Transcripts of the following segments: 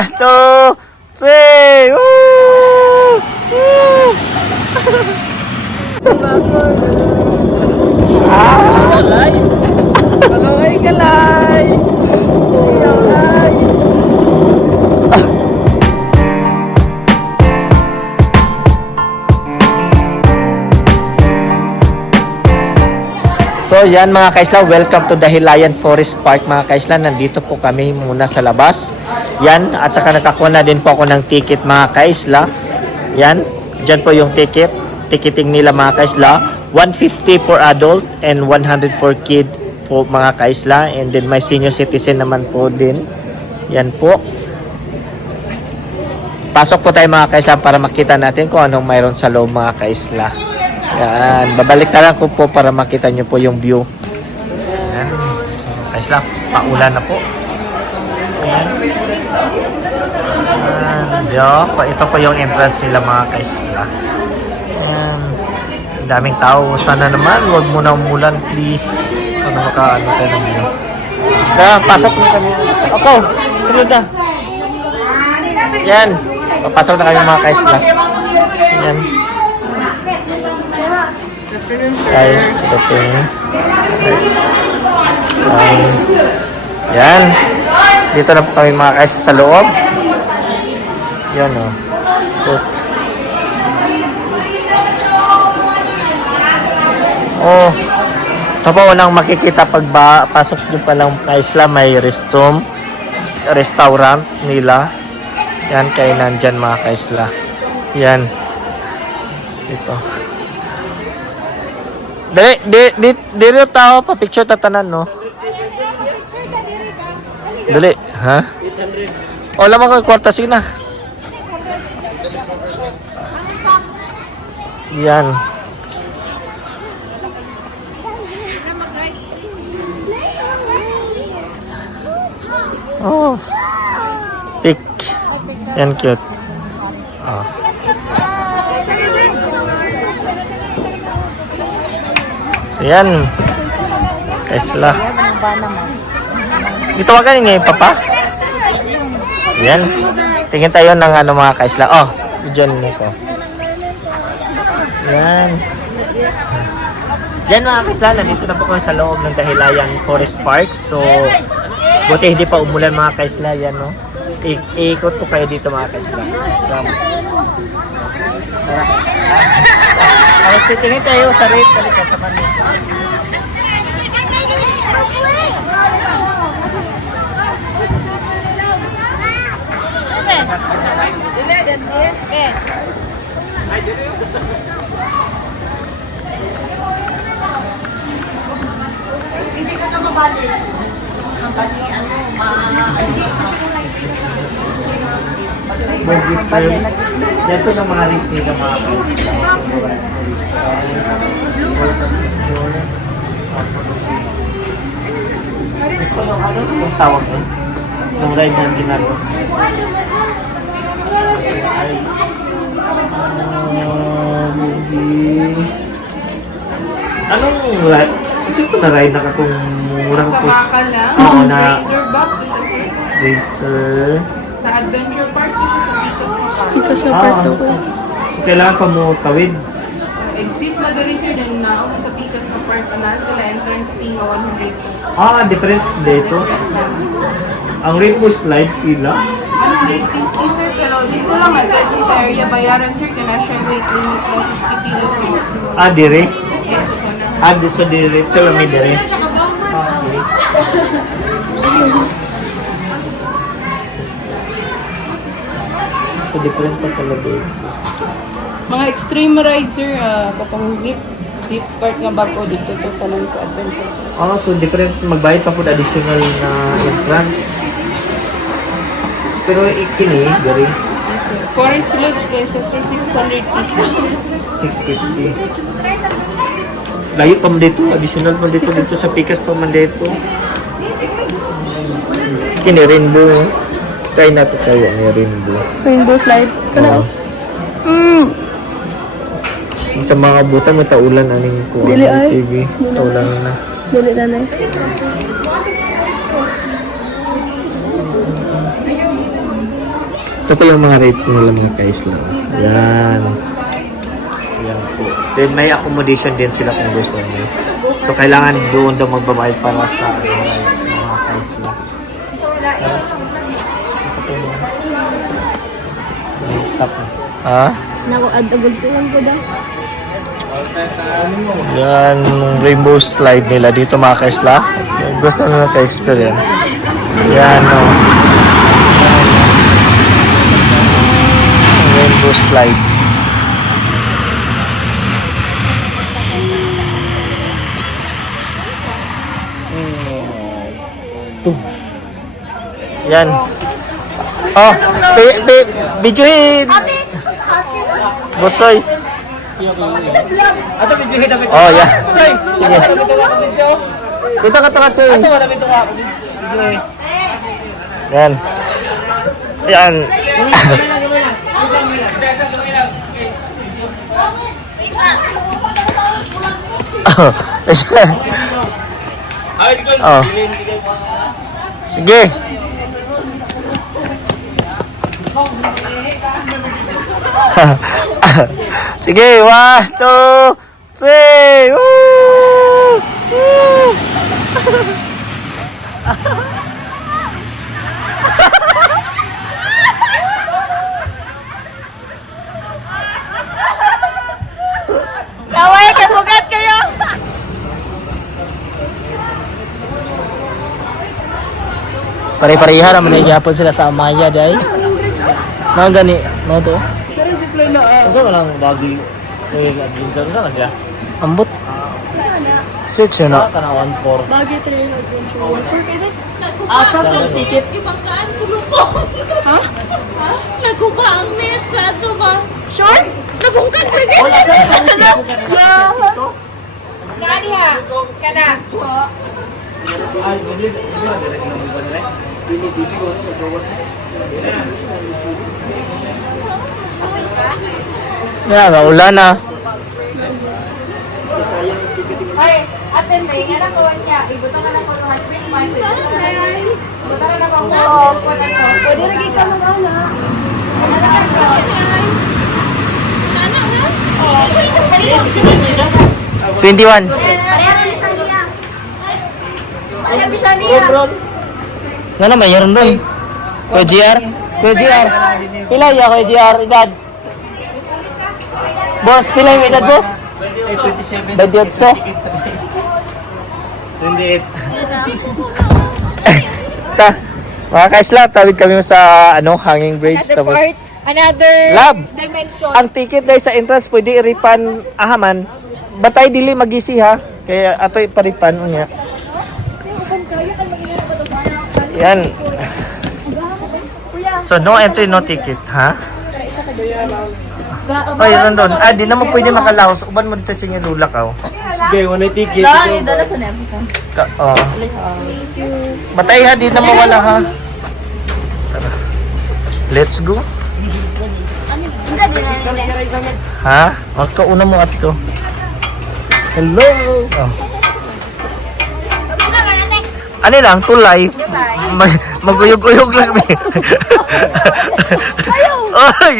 2, 3. Woo! Woo! Kalay! Kalay! Kalay! Kalay! So yan mga kaisla, welcome to the Hilayan Forest Park mga kaisla. Nandito po kami muna sa labas. Yan, at saka nakakuha na din po ako ng ticket mga kaisla. Yan, dyan po yung ticket. Ticketing nila mga kaisla. 150 for adult and 100 for kid po mga kaisla. And then may senior citizen naman po din. Yan po. Pasok po tayo mga kaisla para makita natin kung anong mayroon sa loob mga kaisla. Yan, babalik na lang ko po para makita nyo po yung view. Yan, kaisla, paulan na po. Yan. Ito po yung entrance nila mga kaisla. Yan, daming tao. Sana naman, huwag muna umulan please. Para makaano tayo ng view. Pasok na kami. Opo, sunod na. Yan, papasok na kami mga kaisla. Yan. Ay, okay. Yan. Dito na po kami mga kaisla sa loob. Yan o. Oh. Ito po unang makikita pag pasok nyo pa lang kaisla, may restroom, restaurant nila. Yan, kainan dyan mga kaisla. Yan. Ito. Dili tao pa picture tatanan no. Dali, ha? O lamang ko kwarta sina. Yan. Oh. Pick. Yan cute. Oh. So yan. Kaisla. Itawagan niyo yung papa? Yan. Tingin tayo ng ano mga kaisla. Oh, John ko. Yan. Yan mga kaisla, nandito na po kami sa loob ng Hilayan Forest Park. So, buti hindi pa umulan mga kaisla. Yan no. Iikot po kayo dito mga kaisla. Tapos titingin tayo sa rate kalika sa kanito. Hindi ka mabali. Ang bali, Dito ng mga rate nila mga kaisla. Gusto nyo ano? Kung tawag nun? Yung ride ng ginagos. Anong ride? Gusto ko na ride na katong murang Sa baka lang. Oo na. Razorback ko siya sir. Racer. Sa Adventure Park ko siya sa Picas na park. Picas sa park daw ko. So kailangan pa mo tawid. Exit mo diri sir din na ako sa Picas na park. Anas nila entrance fee nga 100 pesos. Different dito. Ang rainbow slide pila. 150 sir, pero dito lang at sa area bayaran sir, kaya siya weight limit na 60 kilos maximum. Dire. Yes, sana. Dito sa dire. Sa lami dire. Okay. So different pa pala dito. Mga extreme ride sir, katong zip park nga bago dito to tanan sa adventure. So different. Magbayad pa po additional na entrance. Pero ikini, dire. Yes sir. Forest Lodge sa sir 650. 650. Layo pa man dito. Additional pa dito sa Picas pa man dito. Kini rainbow. Try na to kayo ang rainbow. Rainbow slide. Kana. Sa mga buta mo taulan aning ko Dili ay. TV. Taulan na. Dili na na. Ito po yung mga rate nila mga kaisla. Yan. Yan po. Then may accommodation din sila kung gusto niyo. So kailangan doon daw magbabayad para sa rides mga kaisla. May stop na. Ha? Naku-adabag ko lang ko daw. Yan, rainbow slide nila dito mga kaisla. Gusto nyo ka-experience. Yan, o. Rainbow slide. Yan. Oh, bijuin. Botsoy. Ato medyo kita Oh, ya. Choy. Sige. Kita ka Choy. Ato wala bito ka. Yan. Yan. Oh. Sige. Sige, 1, 2, 3. Woo! Woo! Kaway, kabugat kayo! Pare-pareha naman ay gyapon sila sa Amaya day. Mga gani, mo to. Pero zipline na ah. Asa ka lang bagi kay adventure sa siya. Ambot. Search na. Kana 14. Bagay trail adventure. Asa ka ticket? Ibangkaan tulong ko. Ha? Naguba ang net sa ato ba? Sure? Nabungkag na din. Wala sa Gani ha? Kana. ay bilis. Yan, ulan na. Hoy, ate may nga ko niya. Ibutang na ko ng heartbeat mindset. Ibutang na ko ng pwede lagi ka mag-ala. Ano na ka? Ano na? Oh, 21. Nga na, mayroon doon. Kuya GR? Kuya GR? Pila ya, Kuya GR? Edad? Boss, pila yung edad, boss? 27. 28. 28. Mga kaisla, tawid kami sa hanging bridge. Tapos, another Lab! dimension. ang ticket dahil sa entrance, pwede iripan ahaman. Batay dili magisi ha. Kaya ato iparipan unya. Yan. So no entry, no ticket, ha? Ay, nandun. Ah, di naman pwede makalaos. Uban mo dito sa inyo dulak, oh. Okay, wala ticket. Dala sa Nebuka. Oh. Batay ha, di na mawala ha. Tara. Let's go. Ha? Magkauna mo at ko. Hello. Oh. Ano lang, tulay. Maguyog-uyog lang. Oy!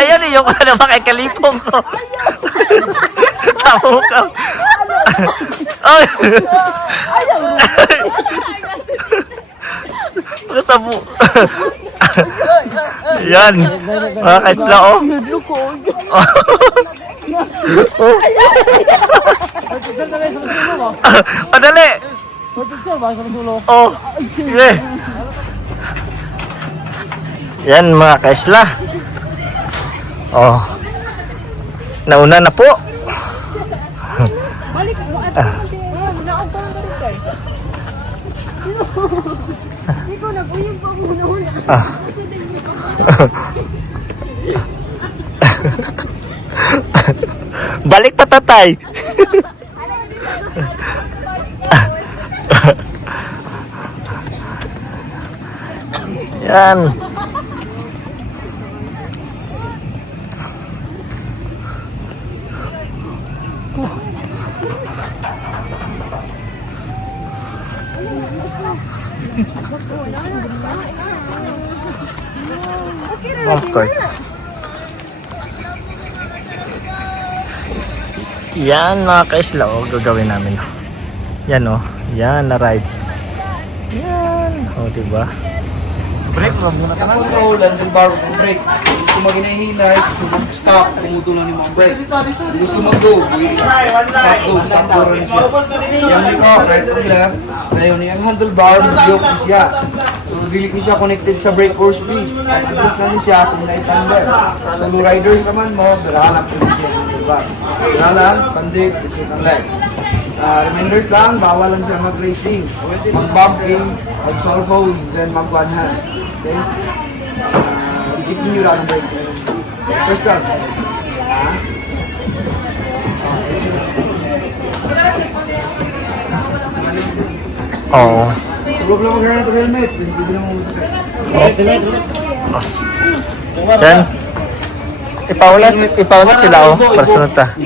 Ayan yung ano ba kay kalipong ko. Sa mukha. Oy! Sa mukha. Yan. Mga kaisla, oh. Oh, dali. Oh, sige. Yan mga kaisla. Oh. Nauna na po. Balik mo at naagtang ka rin guys. Ikaw nag-uyog pa mo na. Balik pa tatay. Yan. Home court. Yan mga kaisla, oh, gagawin namin. Yan oh, yan na rides. Yan, oh diba? Break mo muna. Kanang roll and then bar ng break. Gusto mo ginahinay, gusto mo stop, tumutulan ni mga break. Gusto mo go, stop go rin siya. Yan nito, right or left. Ngayon, yung handlebar, joke ni siya. So, dili ni siya connected sa brake or speed. Adjust lang ni siya kung naitanda. Sa low riders naman mo, dalalang po niya yung handlebar. Dalalang, sandik, visit ang leg. Reminders lang, bawal lang siya mag-racing. Mag-bumping, mag-solve hold, then mag-one hand. Okay? Isipin nyo lang ang break. First class. Oo. Tulog lang mag-harap ng helmet. Hindi na mo masakit. Yan. Ipauna sila oh, para sunod ta.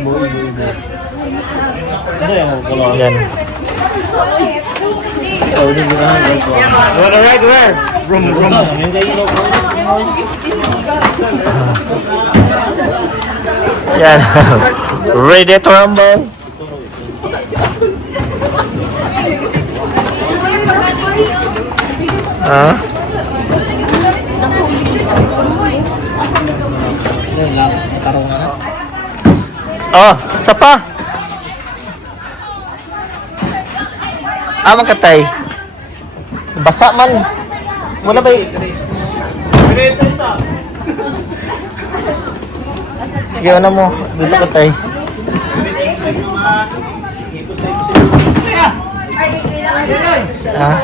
Yan. Yan. Ready to rumble. Ah? Oh, isa pa. Makatay. Basa man. Wala ba Sige, ano mo? Dito katay. Ah?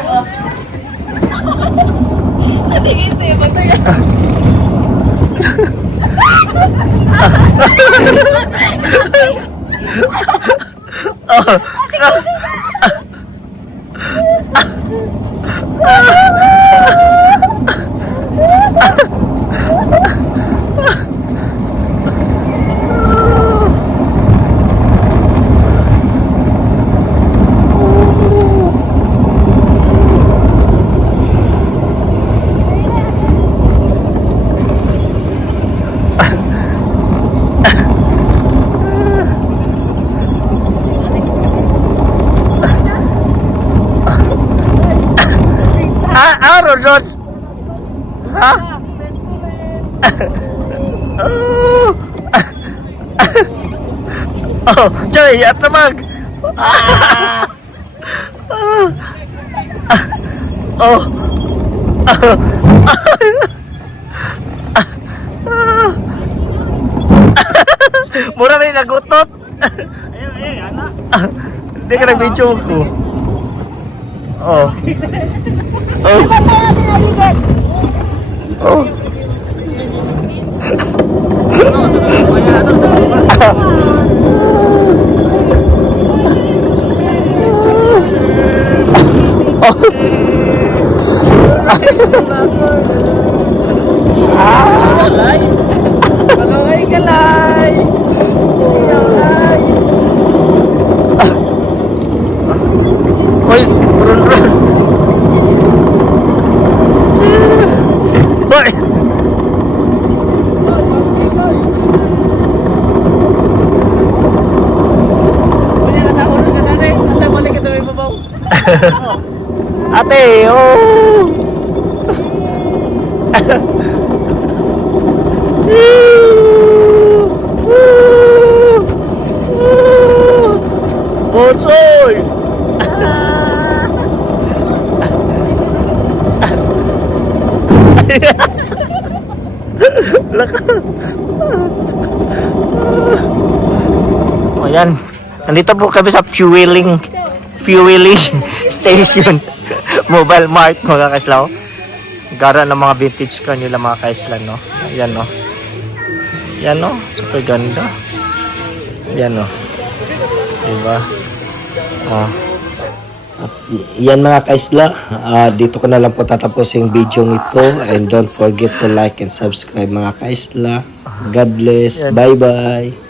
Rodrod. Ha? Oh, Joy, at namag. Oh. Mura na yung nagutot. Hindi ka nag-video ko. Oh. Oh. Oh. Hoy, run. Hoy. Ate, oh. Bocoy. Laka. Oh, yan. Nandito po kami sa fueling station. Mobile Mart, mga kaislaw. Gara ng mga vintage car nila, mga kaislan, no? Yan, no? Yan, no? Super ganda. Yan, no? Diba? Oh. At yan mga kaisla, dito ko na lang po tatapos yung video ito, and don't forget to like and subscribe mga kaisla. God bless. Bye bye.